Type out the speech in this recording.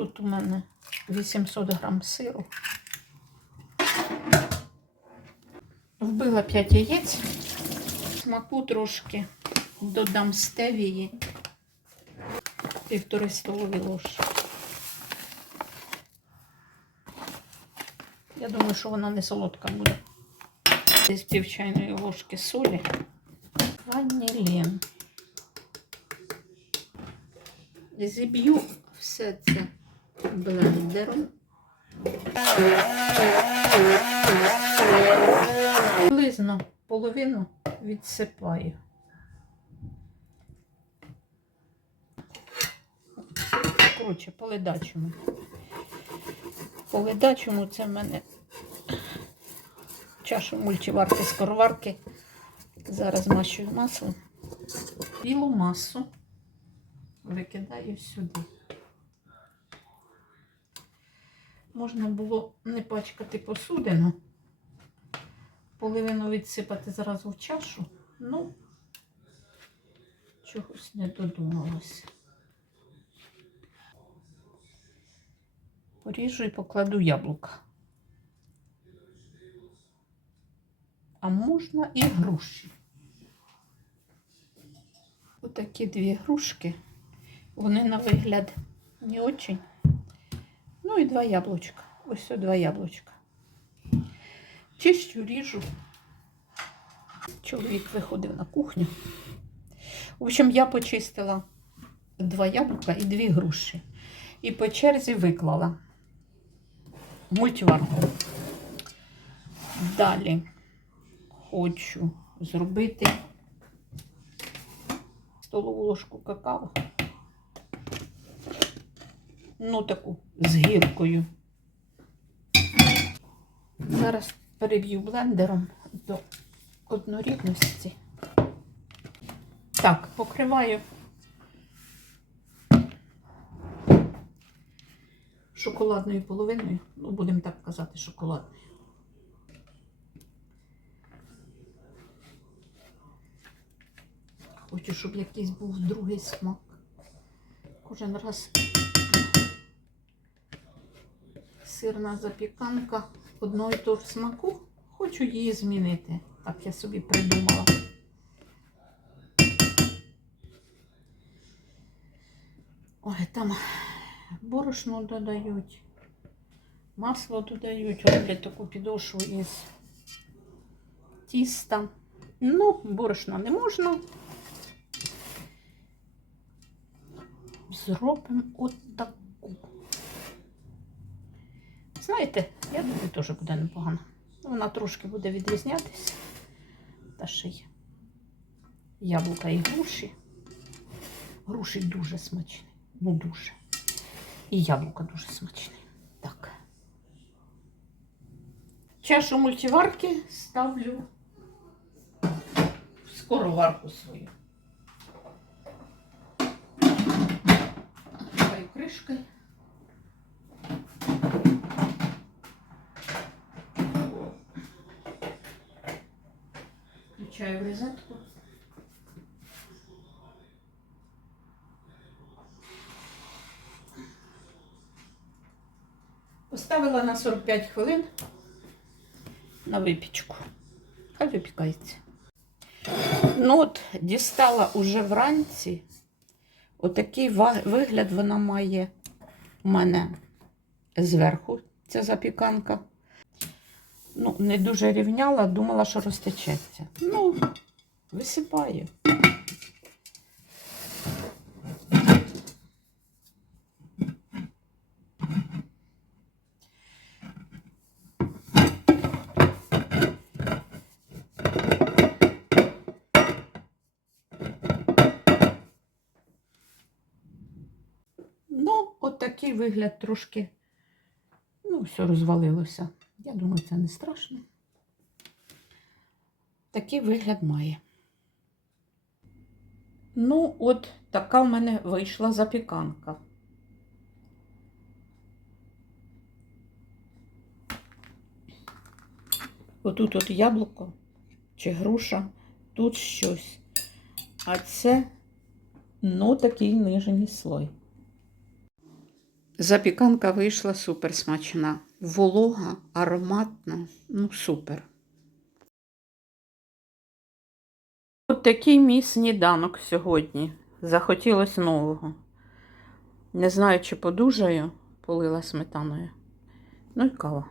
Тут у мене 800 грам сиру. Вбила 5 яєць. Смаку трошки додам стевії. Півтори столові ложки. Я думаю, що вона не солодка буде. Десь пів чайної ложки солі. Ванілін. Зіб'ю все це блендером. Приблизно половину відсипаю. Коротше, по ледачому. Це в мене чашу мультиварки скороварки. Зараз мащую маслом. Білу масу викидаю сюди. Можна було не пачкати посудину, половину відсипати зразу в чашу, ну, чогось не додумалося. Поріжу і покладу яблука. А можна і груші. Отакі дві грушки. Вони на вигляд не очень. Ну і два яблучка. Ось два яблучка. Чищу, ріжу. Чоловік виходив на кухню. В общем, я почистила два яблука і дві груші. І по черзі виклала мультиварку. Далі хочу зробити столову ложку какао. Ну, таку з гіркою. Зараз переб'ю блендером до однорідності. Так, покриваю шоколадною половиною. Ну, будемо так казати, шоколадною. Хочу, щоб якийсь був другий смак. Кожен раз сирна запіканка одного і того ж смаку. Хочу її змінити. Так я собі придумала. Ой, там борошно додають, масло додають, роблять таку підошву із тіста. Ну, борошна не можна. Зробимо от таку. Знаєте, я думаю, теж буде непогано. Вона трошки буде відрізнятися. Та й яблука і груші. Груші дуже смачні. Ну, дуже. І яблука дуже смачні. Так. Чашу мультиварки ставлю в скороварку свою. Накриваю кришкою. Включаю в розетку. Поставила на 45 хвилин на випічку. Хай випікається. Ну от, дістала уже вранці. Отакий вигляд вона має у мене зверху, ця запіканка. Ну, не дуже рівняла, думала, що розтечеться. Ну, висипаю. Ну, от вигляд трошки, ну, все розвалилося. Я думаю, це не страшно. Такий вигляд має. Ну, от така в мене вийшла запіканка. Отут от яблуко чи груша, тут щось. А це, ну, такий нижній слой. Запіканка вийшла супер смачна. Волога, ароматна, ну супер. От такий мій сніданок сьогодні. Захотілося нового. Не знаю, чи подужаю, полила сметаною. Ну і кава.